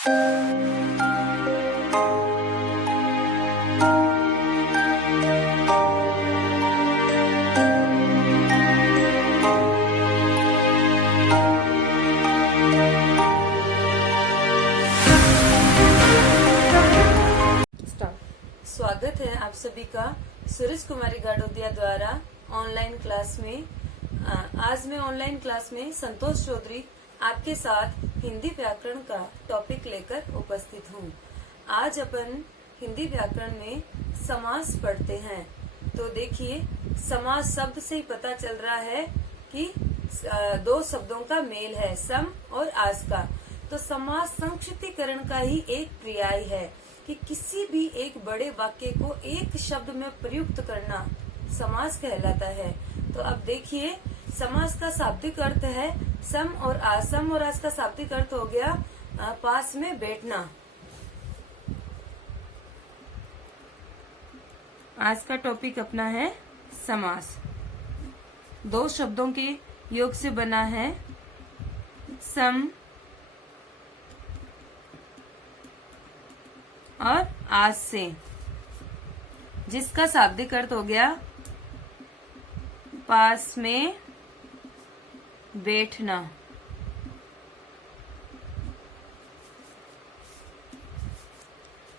स्वागत है आप सभी का सूरज कुमारी गाडोदिया द्वारा ऑनलाइन क्लास में। आज मैं ऑनलाइन क्लास में संतोष चौधरी आपके साथ हिंदी व्याकरण का टॉपिक लेकर उपस्थित हूँ। आज अपन हिंदी व्याकरण में समास पढ़ते हैं। तो देखिए, समास शब्द से ही पता चल रहा है कि दो शब्दों का मेल है, सम और आस का। तो समास संक्षिप्तीकरण का ही एक पर्याय है कि किसी भी एक बड़े वाक्य को एक शब्द में प्रयुक्त करना समास कहलाता है। तो अब देखिए, समास का शाब्दिक अर्थ है सम और आस। सम और आस का शाब्दिक अर्थ हो गया पास में बैठना। आज का टॉपिक अपना है समास। दो शब्दों के योग से बना है सम और आस से, जिसका शाब्दिक अर्थ हो गया पास में बैठना।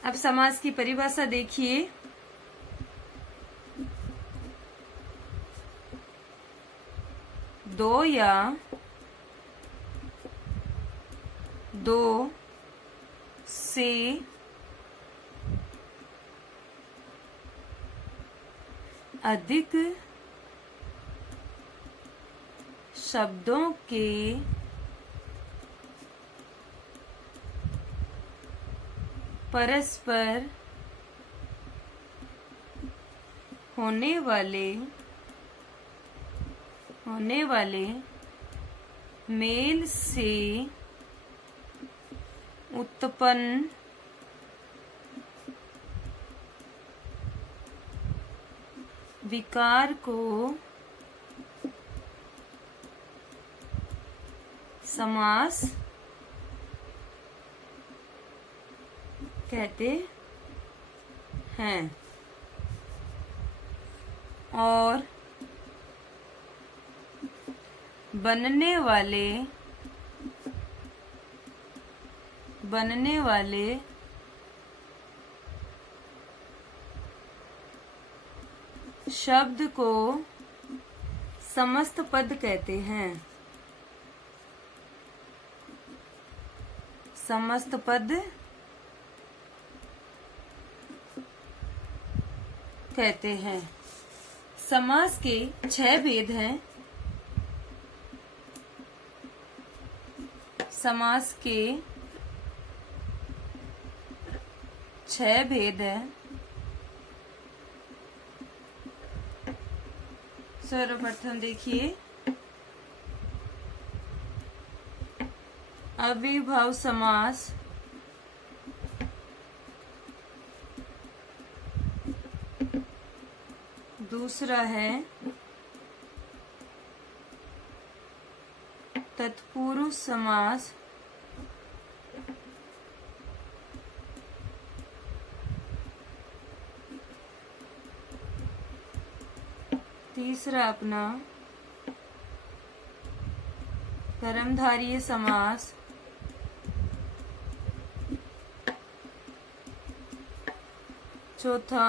अब समास की परिभाषा देखिए। दो या दो से अधिक शब्दों के परस्पर होने वाले मेल से उत्पन्न विकार को समास कहते हैं। और बनने वाले शब्द को समस्त पद कहते हैं। समस्त पद कहते हैं। समास के 6 भेद हैं। समास के 6 भेद हैं। सर्वप्रथम देखिए, अविभाव समास, दूसरा है तत्पुरुष समास, तीसरा अपना कर्मधारय समास, चौथा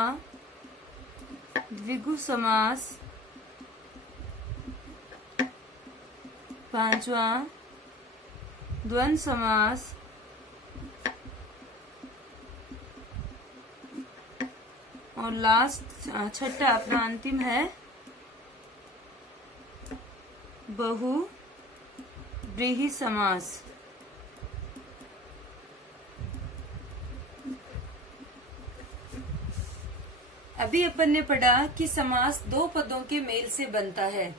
द्विगु समास, पांचवा द्वंद्व समास, और लास्ट छठा अपना अंतिम है बहुव्रीहि समास। अभी अपन ने पढ़ा कि समास दो पदों के मेल से बनता है।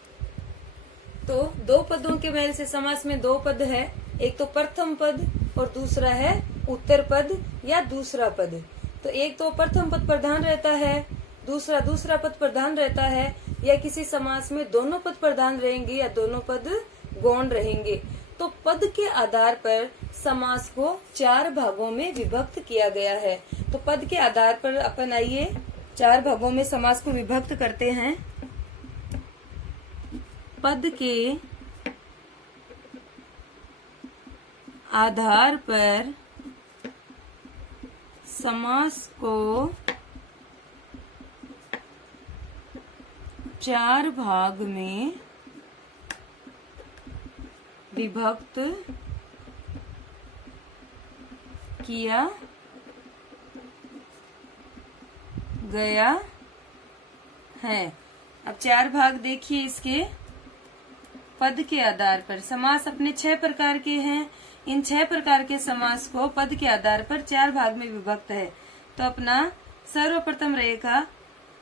तो दो पदों के मेल से समास में दो पद है, एक तो प्रथम पद और दूसरा है उत्तर पद या दूसरा पद। तो एक तो प्रथम पद प्रधान रहता है, दूसरा पद प्रधान रहता है, या किसी समास में दोनों पद प्रधान रहेंगे या दोनों पद गौण रहेंगे। तो पद के आधार पर समास को 4 भागों में विभक्त किया गया है। तो पद के आधार पर अपन आइए 4 भागों में समास को विभक्त करते हैं। पद के आधार पर समास को 4 भाग में विभक्त किया गया है। अब 4 भाग देखिए इसके। पद के आधार पर समास अपने 6 प्रकार के हैं। इन 6 प्रकार के समास को पद के आधार पर 4 भाग में विभक्त है। तो अपना सर्वप्रथम रहेगा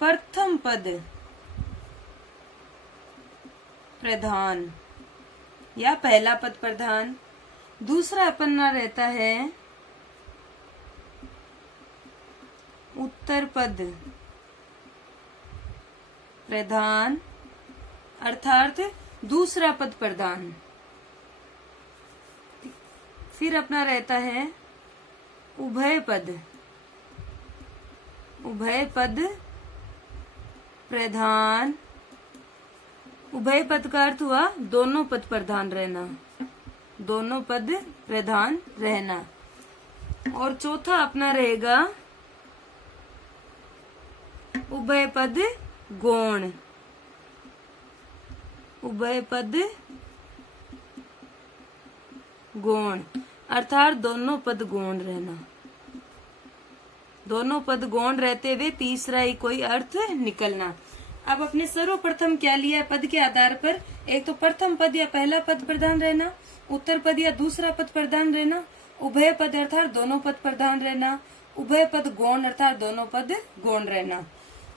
प्रथम पद प्रधान या पहला पद प्रधान। दूसरा अपना रहता है उत्तर पद प्रधान अर्थात दूसरा पद प्रधान। फिर अपना रहता है उभय पद प्रधान। उभय पद का अर्थ हुआ दोनों पद प्रधान रहना, दोनों पद प्रधान रहना। और चौथा अपना रहेगा उभय पद गौण, उभय पद गौण अर्थात दोनों पद गौण रहना। दोनों पद गौण रहते हुए तीसरा ही कोई अर्थ निकलना। अब अपने सर्वप्रथम क्या लिया है पद के आधार पर? एक तो प्रथम पद या पहला पद प्रधान रहना, उत्तर पद या दूसरा पद प्रधान रहना, उभय पद अर्थात दोनों पद प्रधान रहना, उभय पद गौण अर्थात दोनों पद गौण रहना।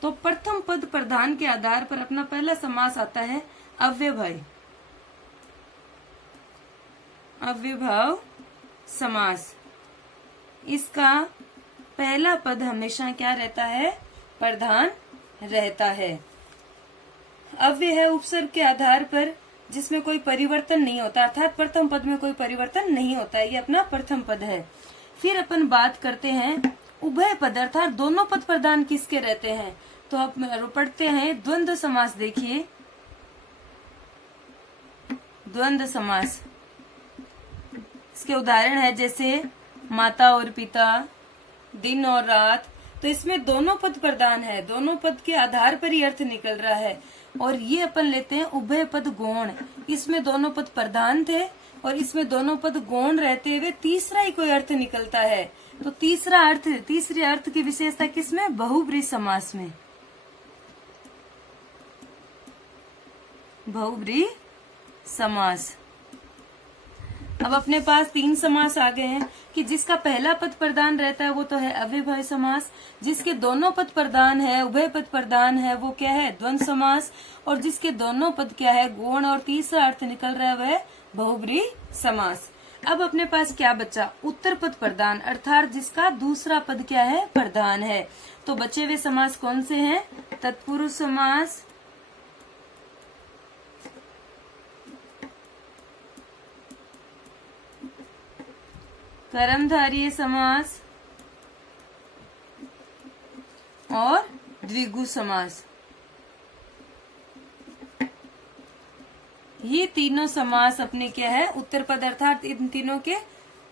तो प्रथम पद प्रधान के आधार पर अपना पहला समास आता है अव्ययभाव, अव्ययभाव समास। इसका पहला पद हमेशा क्या रहता है? प्रधान रहता है। अव्यय है उपसर्ग के आधार पर जिसमें कोई परिवर्तन नहीं होता, अर्थात प्रथम पद में कोई परिवर्तन नहीं होता है, ये अपना प्रथम पद है। फिर अपन बात करते हैं उभय पद अर्थात दोनों पद प्रधान किसके रहते हैं? तो अब पढ़ते हैं द्वंद्व समास। देखिए द्वंद्व समास, इसके उदाहरण है जैसे माता और पिता, दिन और रात। तो इसमें दोनों पद प्रधान है, दोनों पद के आधार पर ही अर्थ निकल रहा है। और ये अपन लेते हैं उभय पद गौण, इसमें दोनों पद प्रधान थे और इसमें दोनों पद गौण रहते हुए तीसरा ही कोई अर्थ निकलता है। तो तीसरा अर्थ, तीसरे अर्थ की विशेषता किसमें? बहुब्रीहि समास में, बहुब्रीहि समास। अब अपने पास 3 समास आ गए हैं कि जिसका पहला पद प्रधान रहता है वो तो है अव्ययभाव समास, जिसके दोनों पद प्रधान है, उभय पद प्रधान है, वो क्या है? द्वंद्व समास। और जिसके दोनों पद क्या है? गौण और तीसरा अर्थ निकल रहा है वह बहुब्रीहि समास। अब अपने पास क्या बचा? उत्तर पद प्रधान अर्थात जिसका दूसरा पद क्या है? प्रधान है। तो बचे हुए समास कौन से हैं? तत्पुरुष समास, कर्मधारय समास और द्विगु समास। ये तीनों समास अपने क्या है? उत्तर पद अर्थात इन तीनों के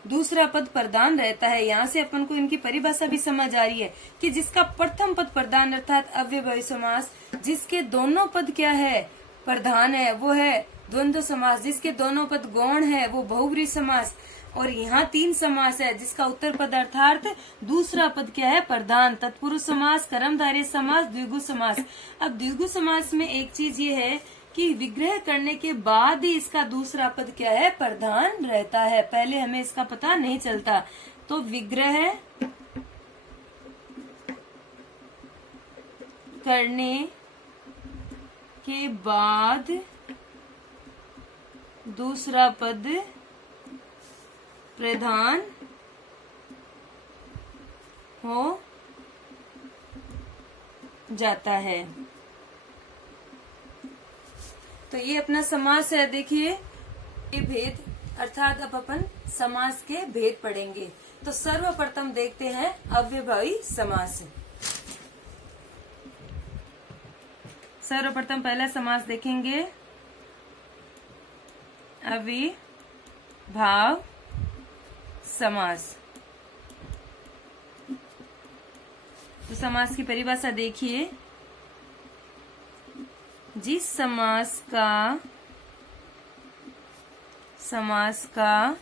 दूसरा पद प्रधान रहता है। यहाँ से अपन को इनकी परिभाषा भी समझ आ रही है कि जिसका प्रथम पद प्रधान अर्थात अव्ययभावी समास, जिसके दोनों पद क्या है? प्रधान है, वो है द्वंद्व समास। जिसके दोनों पद गौण है वो बहुब्रीहि समास। और यहाँ 3 समास है जिसका उत्तर पद अर्थात दूसरा पद क्या है? प्रधान। तत्पुरुष समास, कर्मधारय समास, द्विगु समास। अब द्विगु समास में एक चीज ये है कि विग्रह करने के बाद ही इसका दूसरा पद क्या है? प्रधान रहता है, पहले हमें इसका पता नहीं चलता। तो विग्रह करने के बाद दूसरा पद प्रधान हो जाता है। तो ये अपना समास है। देखिए ये भेद अर्थात अब अपन समास के भेद पढ़ेंगे। तो सर्वप्रथम देखते हैं अव्ययभावी समास। सर्वप्रथम पहला समास देखेंगे अविभाव समास। तो समास की परिभाषा देखिए, जिस समास का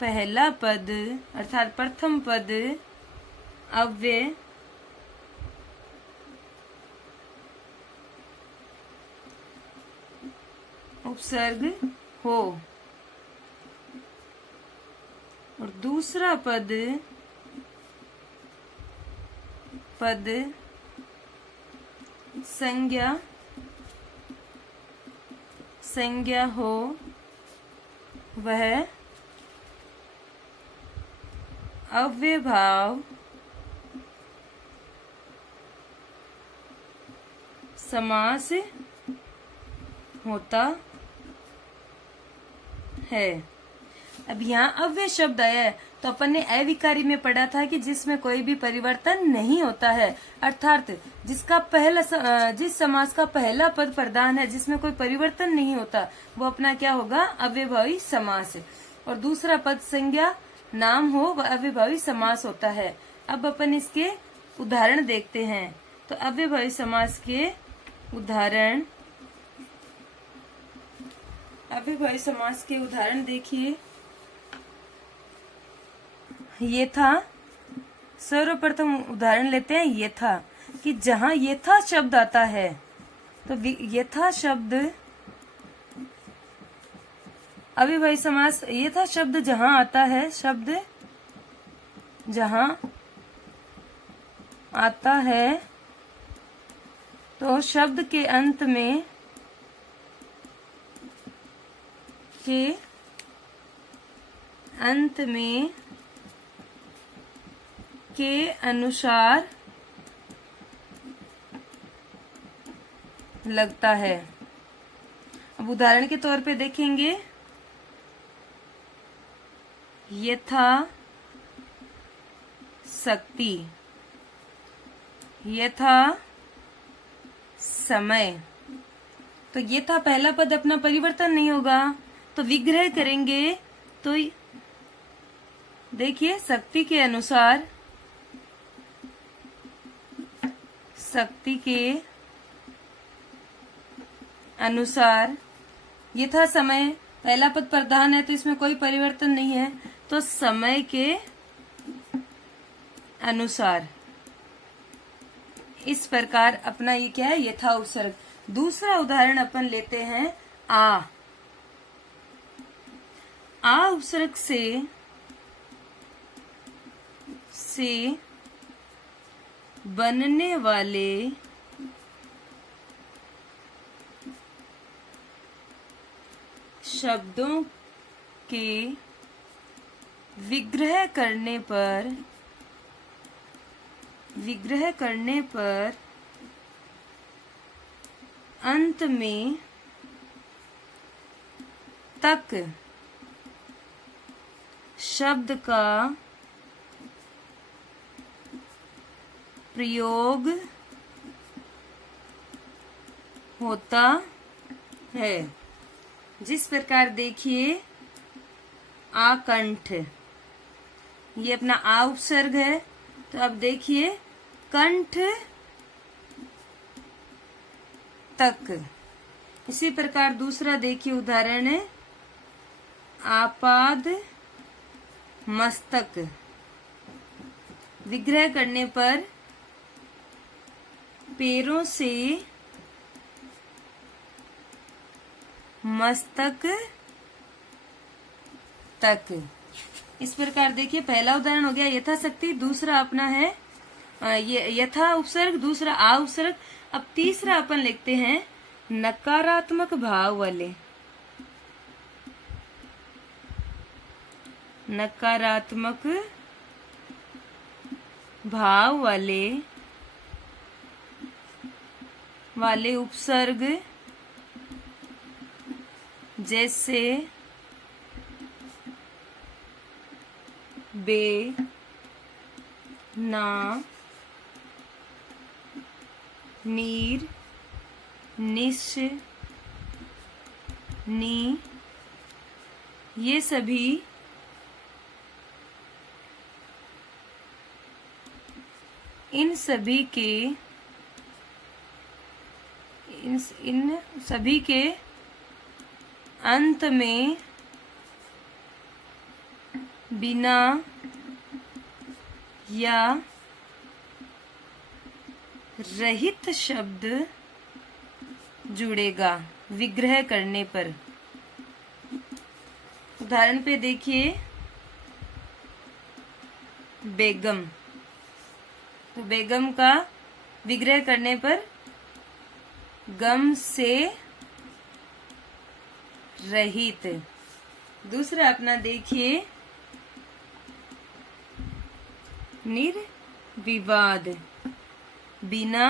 पहला पद अर्थात प्रथम पद अव्यय उपसर्ग हो और दूसरा पद संज्ञा हो, वह अव्ययभाव समास होता है। अब यहाँ अव्यय शब्द आया है तो अपन ने अविकारी में पढ़ा था कि जिसमें कोई भी परिवर्तन नहीं होता है, अर्थात जिस समास का पहला पद प्रधान है, जिसमें कोई परिवर्तन नहीं होता, वो अपना क्या होगा, अव्ययभावी समास। और दूसरा पद संज्ञा नाम हो, वह अव्ययभावी समास होता है। अब अपन इसके उदाहरण देखते हैं। तो अव्ययभावी समास के उदाहरण, अव्ययभावी समास के उदाहरण देखिए। ये था, सर्वप्रथम उदाहरण लेते हैं यथा, कि जहां यथा शब्द आता है तो यथा शब्द अव्ययभावी समास, यथा शब्द जहां आता है, शब्द जहां आता है तो शब्द के अंत में के अनुसार लगता है। अब उदाहरण के तौर पे देखेंगे, यथा शक्ति, यथा समय। तो यथा पहला पद अपना परिवर्तन नहीं होगा, तो विग्रह करेंगे तो देखिए शक्ति के अनुसार, शक्ति के अनुसार, यथा समय पहला पद प्रधान है तो इसमें कोई परिवर्तन नहीं है, तो समय के अनुसार। इस प्रकार अपना ये क्या है, यथा उपसर्ग। दूसरा उदाहरण अपन लेते हैं आ उपसर्ग से बनने वाले शब्दों के विग्रह करने पर अंत में तक शब्द का प्रयोग होता है। जिस प्रकार देखिए आकंठ, ये अपना आ उपसर्ग है, तो अब देखिए कंठ तक। इसी प्रकार दूसरा देखिए उदाहरण है आपाद मस्तक, विग्रह करने पर पैरों से मस्तक तक। इस प्रकार देखिए पहला उदाहरण हो गया यथाशक्ति, दूसरा अपना है ये यथा उपसर्ग, दूसरा आ उपसर्ग। अब तीसरा अपन लिखते हैं नकारात्मक भाव वाले, नकारात्मक भाव वाले उपसर्ग जैसे बे, ना, नीर, निश, नी, ये सभी इन सभी के अंत में बिना या रहित शब्द जुड़ेगा विग्रह करने पर। उदाहरण पे देखिए, बेगम, तो बेगम का विग्रह करने पर गम से रहित। दूसरा अपना देखिए, निर्विवाद, बिना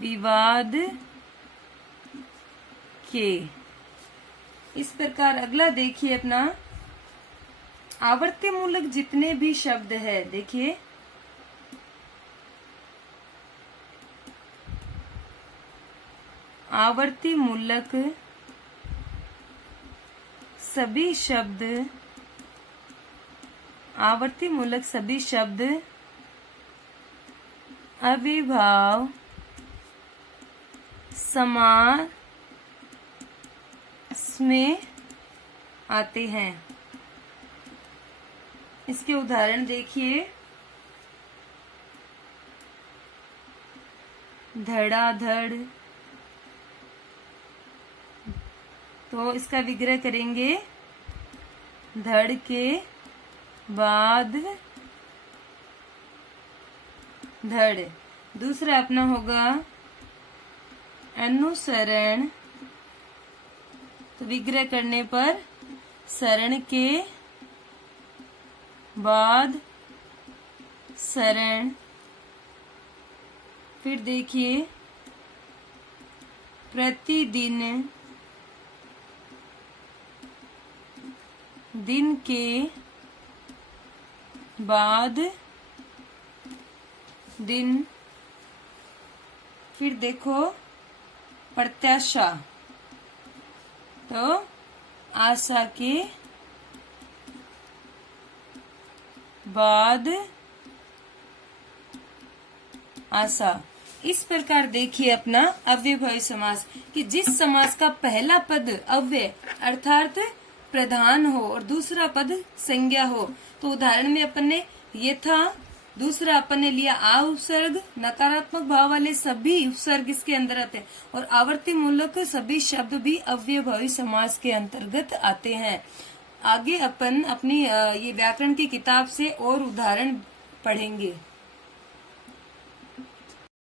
विवाद के। इस प्रकार अगला देखिए अपना आवर्ती मूलक जितने भी शब्द है, देखिए आवर्ती मूलक सभी शब्द, आवर्ती मूलक सभी शब्द अविभाव समास में आते हैं। इसके उदाहरण देखिए, धड़ाधड़, तो इसका विग्रह करेंगे धड़ के बाद धड़। दूसरा अपना होगा अनुसरण, तो विग्रह करने पर सरण के बाद सरण। फिर देखिए प्रतिदिन, दिन के बाद दिन। फिर देखो प्रत्याशा, तो आशा के बाद आशा। इस प्रकार देखिए अपना अव्ययभावी समास कि जिस समास का पहला पद अव्यय अर्थात प्रधान हो और दूसरा पद संज्ञा हो, तो उदाहरण में अपन ने यथा, दूसरा अपन ने लिया आ उपसर्ग, नकारात्मक भाव वाले सभी उपसर्ग इसके अंदर आते हैं, और आवर्ती मूलक सभी शब्द भी अव्ययभावी समास के अंतर्गत आते हैं। आगे अपन अपनी ये व्याकरण की किताब से और उदाहरण पढ़ेंगे।